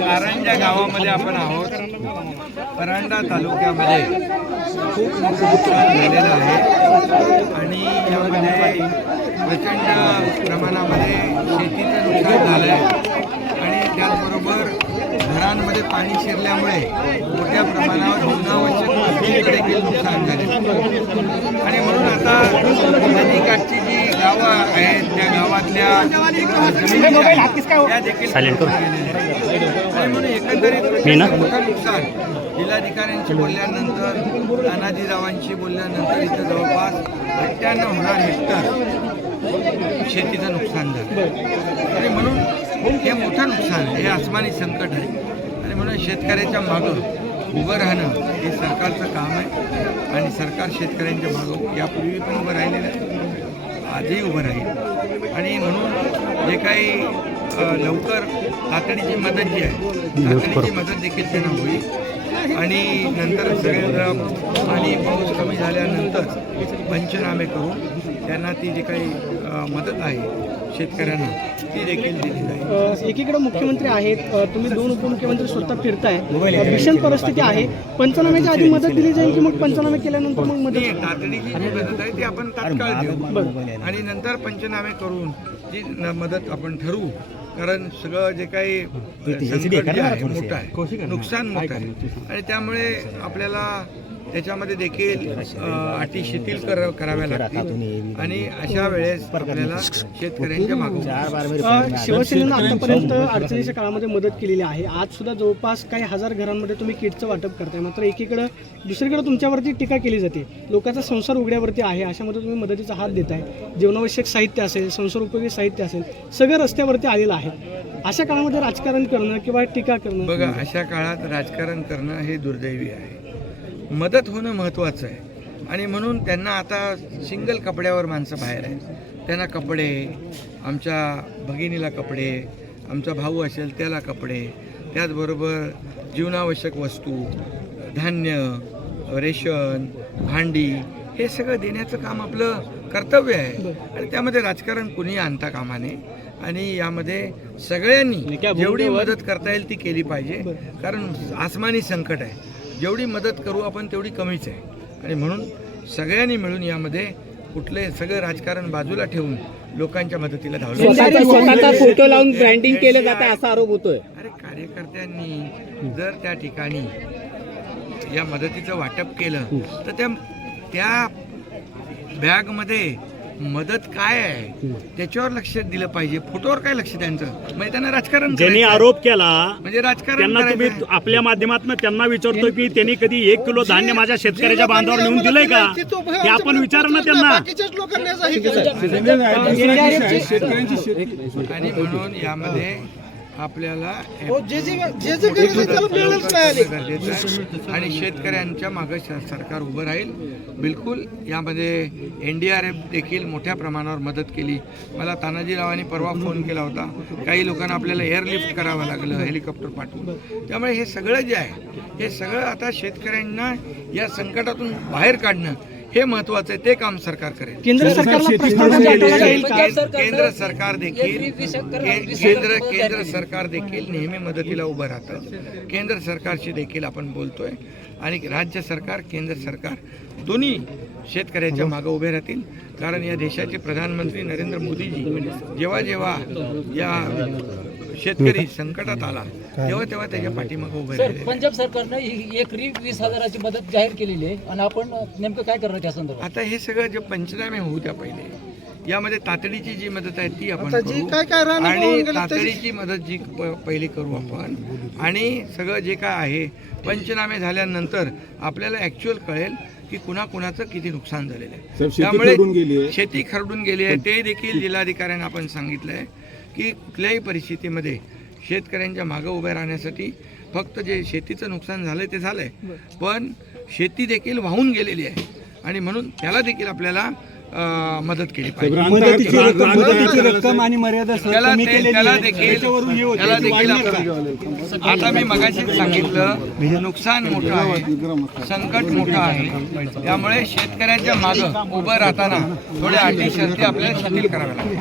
कारंजा गावामध्ये आपण आहोत. परांडा तालुक्यामध्ये खूप मोठं नुकसान झालेलं आहे. आणि यामध्ये प्रचंड प्रमाणामध्ये शेतीचं नुकसान झालं आहे आणि त्याचबरोबर घरांमध्ये पाणी शिरल्यामुळे मोठ्या प्रमाणावर जीवनावश्यक देखील नुकसान झाले आणि म्हणून आता नदीकाठची जी गावं आहेत त्या गावातल्या देखील गेलेल्या आहेत. आणि म्हणून एकंदरीत मोठं नुकसान. जिल्हाधिकाऱ्यांशी बोलल्यानंतर तानाजीरावांशी बोलल्यानंतर इथं जवळपास अठ्ठ्याण्णव हजार हेक्टर शेतीचं नुकसान झालं. आणि म्हणून हे मोठं नुकसान आहे हे आसमानी संकट आहे. आणि म्हणून शेतकऱ्याच्या मागं उभं राहणं हे सरकारचं काम आहे. आणि सरकार शेतकऱ्यांच्या मागं यापूर्वी पण उभं राहिलेलं आहे. आजही उभं राहील. आणि म्हणून जे काही लवकर तातडीची मदत जी आहे तातडीची मदत देखील त्यांना होईल. आणि नंतर सगळ्यांना पाणी पाऊस कमी झाल्यानंतर पंचनामे करून त्यांना ती जी काही मदत आहे शेतकऱ्यांना. ती देखील दिली जाईल. एकीकडे मुख्यमंत्री आहेत. अ, तुम्ही दोन उपमुख्यमंत्री स्वतः फिरताय. अ, भीषण परिस्थिती आहे. पंचनाम्याच्या आधी मदत दिली जाईल की मग पंचनामे केल्यानंतर मग मदत? तातडीची जी मदत आहे ती आपण तात्काळ देऊ. आणि नंतर पंचनामे करून जी न- मदत आपण ठरवू कारण सगळं जे काही संकट जे आहे मोठं आहे. नुकसान मोठं आहे. आणि त्यामुळे आपल्याला त्याच्यामध्ये देखील अटी शिथिल कर कराव्या लागतील. आणि अशा वेळेस आपल्याला शेतकऱ्यांच्या शिवसेनेनं आतापर्यंत अडचणीच्या काळामध्ये मदत केलेली आहे. आज सुद्धा जवळपास काही हजार घरांमध्ये तुम्ही किटचं वाटप करताय. मात्र एकीकडे दुसरीकडे तुमच्यावरती टीका केली जाते. लोकांचा संसार उघड्यावरती आहे. अशामध्ये तुम्ही मदतीचा हात देताय. जीवनावश्यक साहित्य असेल संसार उपयोगी साहित्य असेल सगळं रस्त्यावरती आलेलं आहे. अशा काळामध्ये राजकारण करणं किंवा टीका करणं बघा अशा काळात राजकारण करणं हे दुर्दैवी आहे. मदत होणं महत्त्वाचं आहे. आणि म्हणून त्यांना आता सिंगल कपड्यावर माणसं बाहेर आहेत. त्यांना कपडे आमच्या भगिनीला कपडे आमचा भाऊ असेल त्याला कपडे त्याचबरोबर जीवनावश्यक वस्तू धान्य रेशन भांडी हे सगळं देण्याचं काम आपलं कर्तव्य आहे. आणि त्यामध्ये राजकारण कुणी आणता कामा नये आणि यामध्ये सगळ्यांनी जेवढी मदत करता येईल ती केली पाहिजे. कारण आसमानी संकट आहे. जेवढी मदत करू आपण तेवढी कमीच आहे. आणि म्हणून सगळ्यांनी मिळून यामध्ये कुठले सगळं राजकारण बाजूला ठेवून लोकांच्या मदतीला धावलं. स्वतःचा फोटो लावून ब्रँडिंग केलं जातं असा आरोप होतोय. अरे कार्यकर्त्यांनी जर त्या ठिकाणी या मदतीचं वाटप केलं तर त्या त्या बॅगमध्ये मदत काय आहे? त्याच्यावर लक्ष दिलं पाहिजे. फोटोवर काय लक्ष त्यांचं? म्हणजे त्यांना राजकारण ज्यांनी. आरोप केला म्हणजे राजकारण त्यांना तुम्ही. आपल्या माध्यमातून त्यांना विचारतो की त्यांनी कधी एक किलो धान्य माझ्या शेतकऱ्याच्या बांधावर नेऊन दिलंय का? हे आपण विचार ना त्यांना. आणि म्हणून यामध्ये आपल्याला हो, गरजेचं. आणि शेतकऱ्यांच्या मागे सरकार उभं राहील. बिलकुल यामध्ये एन डी आर एफ देखील मोठ्या प्रमाणावर मदत केली. मला तानाजीरावांनी परवा फोन केला होता. काही लोकांना आपल्याला एअरलिफ्ट करावं लागलं हेलिकॉप्टर पाठवून. त्यामुळे हे सगळं जे आहे हे सगळं आता शेतकऱ्यांना या संकटातून बाहेर काढणं हे महत्वाचं आहे ते काम सरकार करेल. केंद्र सरकारला का? केंद्र सरकार देखील केंद्र केंद्र सरकार देखील नेहमी मदतीला उभं राहतं. केंद्र सरकारशी देखील आपण बोलतोय. आणि राज्य सरकार केंद्र सरकार दोन्ही शेतकऱ्याच्या मागे उभे राहतील. कारण या देशाचे प्रधानमंत्री नरेंद्र मोदीजी जेव्हा जेव्हा या शेतकरी संकटात आला. तेव्हा तेव्हा त्याच्या पाठीमागे उभे सर राहिले. पंजाब सरकारनं ही एकरी वीस हजाराची मदत जाहीर केलेली आहे आणि आपण नेमकं काय करणार त्या संदर्भात? आता हे सगळं जे पंचनामे होऊ द्या पहिले यामध्ये तातडीची जी मदत आहे ती आपण करू. आणि तातडीची मदत जी प- पहिली करू आपण. आणि सगळं जे काय आहे पंचनामे झाल्यानंतर आपल्याला ॲक्च्युअल कळेल की कुणा कुणाचं किती नुकसान झालेलं आहे. त्यामुळे शेती खरडून गेली आहे. ते देखील जिल्हाधिकाऱ्यांना आपण सांगितलं आहे की कुठल्याही परिस्थितीमध्ये शेतकऱ्यांच्या मागं उभे राहण्यासाठी फक्त जे शेतीचं नुकसान झालंय ते झालंय. पण शेती देखील वाहून गेलेली आहे. आणि म्हणून त्याला देखील आपल्याला मदत केली पाहिजे. रक्कम आणि मर्यादा त्याला ते- त्याला देखील त्याला देखील आपण- आता मी मगाशीच सांगितलं नुकसान मोठं आहे संकट मोठं आहे. त्यामुळे शेतकऱ्यांच्या मागं उभं राहताना थोड्या अटी शर्ती आपल्याला शिथिल कराव्या लागतात.